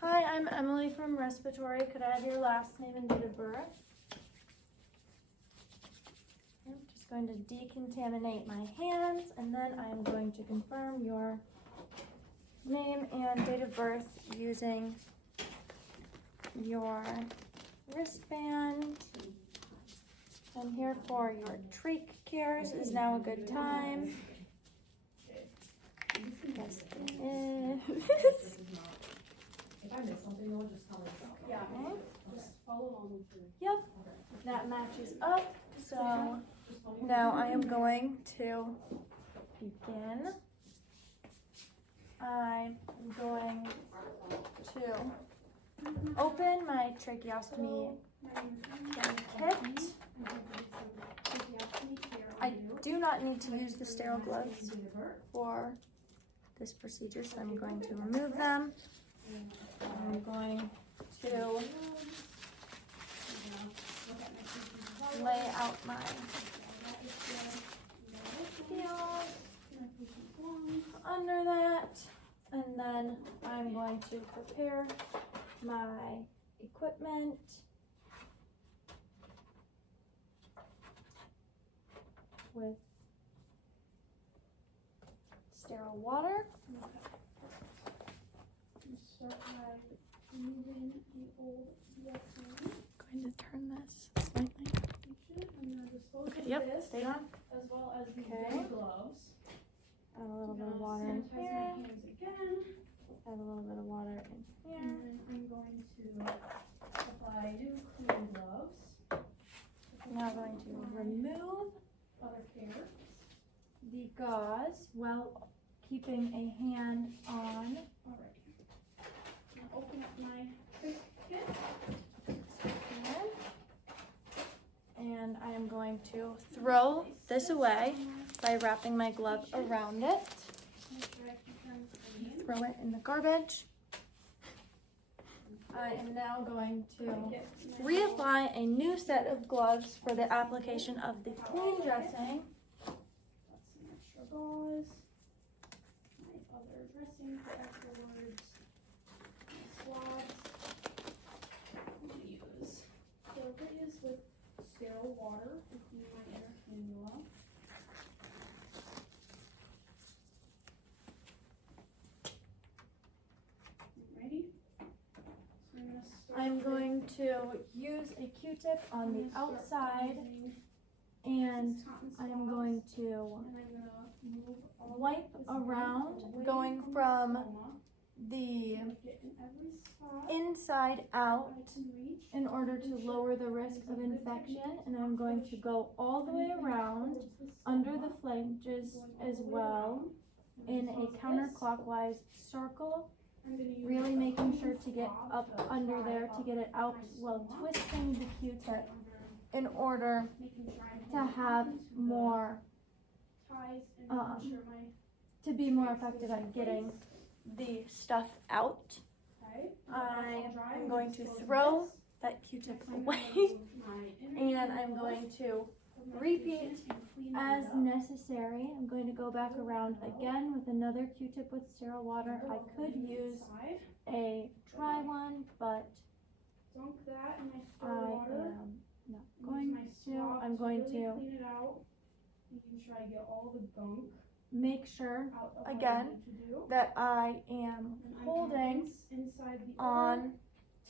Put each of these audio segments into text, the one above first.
Hi, I'm Emily from Respiratory. Could I have your last name and date of birth? I'm just going to decontaminate my hands, and then I'm going to confirm your name and date of birth using your wristband. I'm here for your trach cares. Is now a good time? Yes, it is. If I miss something, though, just tell me. Yeah, Okay. just follow along with the. Yep, that matches up. So now I am going to begin. I'm going to open my tracheostomy kit. I do not need to use the sterile gloves for this procedure, so I'm going to remove them. I'm going to lay out my field under that, and then I'm going to prepare my equipment. With sterile water. Start by removing the old vaccine. Going to turn this slightly. I'm going to dispose Okay, of yep, this, stay on. as well as the Okay. gloves. Add a little bit of Now water in sanitize here. my hands again. Add a little bit of water in here. And then I'm going to apply new clean gloves. Now I'm going to remove Other care. the gauze while keeping a hand on. Alright. Now open up my trach kit. And I am going to throw this away by wrapping my glove around it. Make sure I keep them clean. Throw it in the garbage. I am now going to Get my reapply a new set of gloves for the application of the clean dressing. Got some extra gauze. My other dressing for afterwards. My swabs. I'm gonna use Filbrius with sterile water to clean my inner cannula. Ready? So I'm gonna start. I'm with- going to use a Q-tip on I'm the gonna start outside, using and these cotton I am swabs, going to and I'm gonna move all wipe this around, away going the from stoma. the Like it in every spot inside out I can reach. in order to lower the risk of infection, and I'm going to go all the way around under the flanges as well in a counterclockwise circle, really making sure to get up under there to get it out while twisting the Q-tip in order to have more, to be more effective at getting the stuff out. I am going to throw that Q-tip away, and I'm going to repeat as necessary. I'm going to go back around again with another Q-tip with sterile water. I could use a dry one, but Dunk that in my I store water. am not going to. I'm going to clean it out. Making sure I get all the gunk make sure out of what again I need to do. that I am And I'm gonna holding rinse inside the on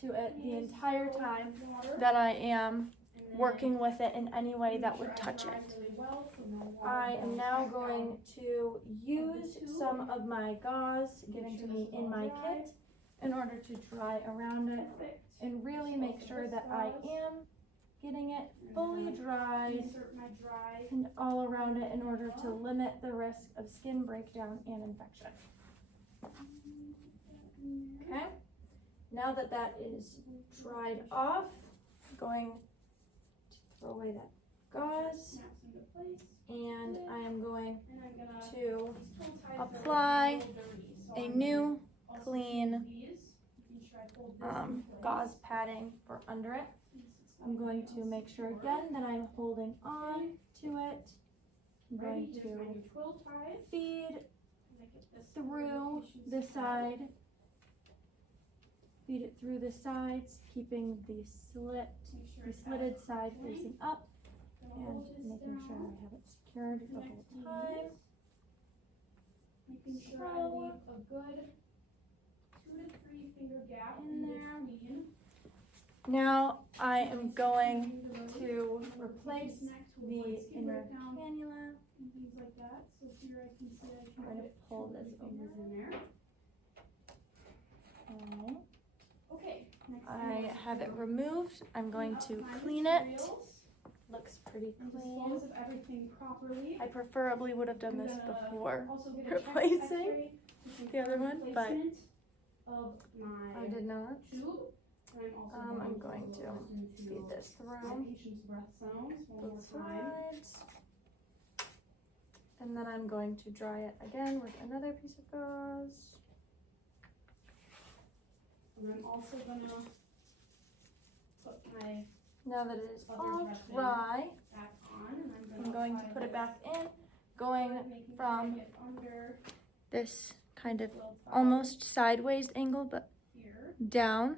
to it the use entire sterile time water, that I am and then working with it in any way make that sure would I touch dry it. really well so no water I am goes now back going out. to use some of my gauze given to me in my kit in order to dry around it Perfect. and really make sure that I am getting it fully dried Insert my dry. and all around it in order to limit the risk of skin breakdown and infection. Okay, now that that is dried off, I'm going to throw away that gauze, Snaps into place. and I am going And I'm gonna to these tool ties are apply a little dirty, so a I'm new gonna also clean use these. Making sure I hold this in place. gauze padding for under it. I'm going to make sure again that I'm holding on to it. I'm Ready? going Here's my to new twill ties. feed through the side. Feed it through the sides, keeping the slitted side facing up, and making sure I have it secured the whole time. Making sure I leave a good 2 to 3 finger gap in there. Now I am going to replace the inner cannula. And things like that. So here I can see I I'm can going to pull this fingers over. in there. Okay. Next I have it removed. I'm going to clean it. Looks pretty And clean. dispose of everything properly. I preferably would have done this before Also get a chest replacing X-ray to the other one, but placement of my I did not. tube. And I'm also I'm going to listen to feed this my through patient's breath sounds one both more time. sides. And then I'm going to dry it again with another piece of gauze. And I'm also gonna put my Now that it is Other all dressing. dry, back on, and I'm going to apply put it this back in, going making sure I from get under this kind of both sides almost sideways angle, but here. down.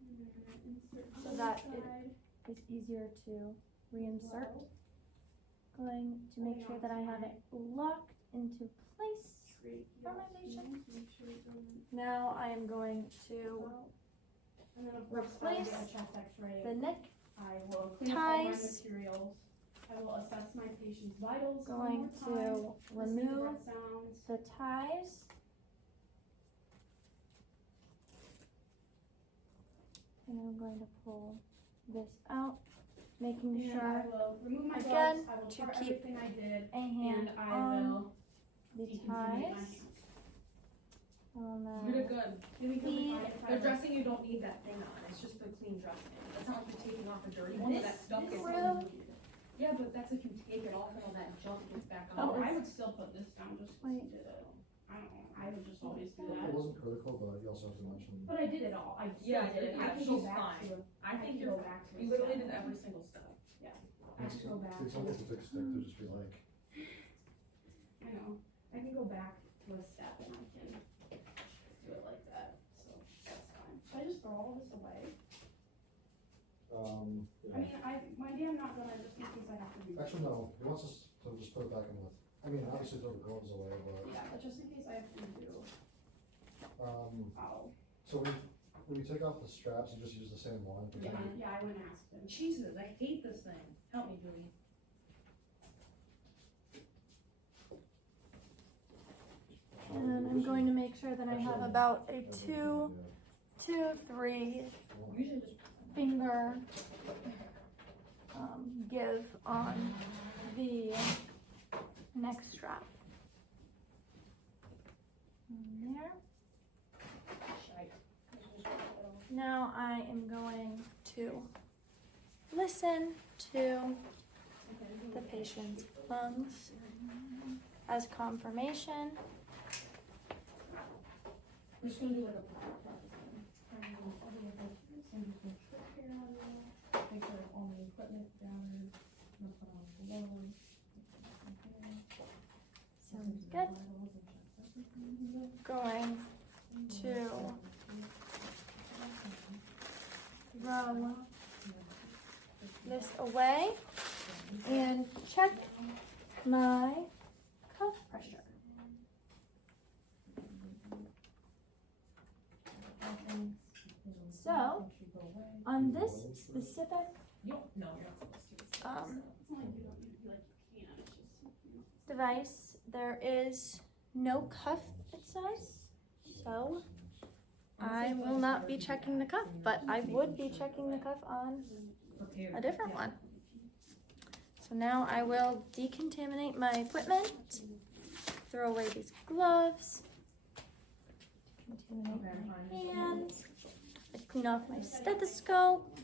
And then I'm gonna insert So the that other side It's easier to reinsert. well. Going to make sure that I have it locked into place. Straight For my yes, patient. make sure it doesn't Now I am going to go. And then of course I will get a chest X-ray. the neck, I will clean up all my ties. materials. I will assess my patient's vitals one going more to time. Listen to remove breath sounds. the ties. And I'm going to pull this out, making And I sure will remove my again, gloves. I will to part keep everything I did, a hand and I on will the decontaminate my ties. hands. And You then did good. Maybe because Feed if The I dressing, you don't need that thing on, it's just the clean dressing. It's not like you're taking off a dirty one, This- that stuff gets this on. room- Yeah, but that's if you take it off and all that junk gets back Oh, on. I would still put this down just 'cause Wait. you did it. I don't know, I would just always do It that. wasn't critical, but you also have to mention. But I did it all, I still Yeah, did it, I yeah, can go she's back fine. to, I think can you're, go back to you a literally step. did every single step. I can go back. To some people take a stick, they'll just be like, I know, I can go back to a step and I can do it like that, so that's fine. Should I just throw all this away? I mean, Monday I'm not gonna, just in case I have to do. actually, no, he wants us to just put it back in with, I mean, obviously throw the gloves away, Yeah, but just in case I have to do, so when you take off the straps, you just use the same one. because Yeah. then- yeah, I wouldn't ask him. Jesus, I hate this thing. Help me, Julie. and I'm going to make sure that I have about a 2 to 3 Usually just. finger give on the neck strap. And there. Now I am going to listen to the patient's lungs as confirmation. I'm just gonna do like a. Make sure all the equipment gathered. I'm gonna put on gloves. Sounds good. Going to throw this away and check my cuff pressure. So, on this specific No, you're not supposed to. It's not like you don't, you like you can, it's just, you know. device, there is no cuff, it says. So, I will not be checking the cuff, but I would be checking the cuff on a different one. So now I will decontaminate my equipment, throw away these gloves, decontaminate my hands, clean off my stethoscope,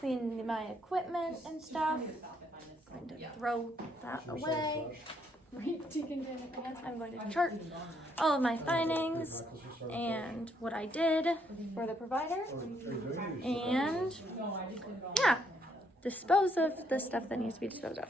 clean my equipment and stuff. I'm going to throw that Should we show away. the Decontaminate my hands. I'm going to chart all of my findings practice we started and what I did for the provider, for? Or are you doing it, or you still got it? and No, I just did it all. yeah, dispose of the stuff that needs to be disposed of.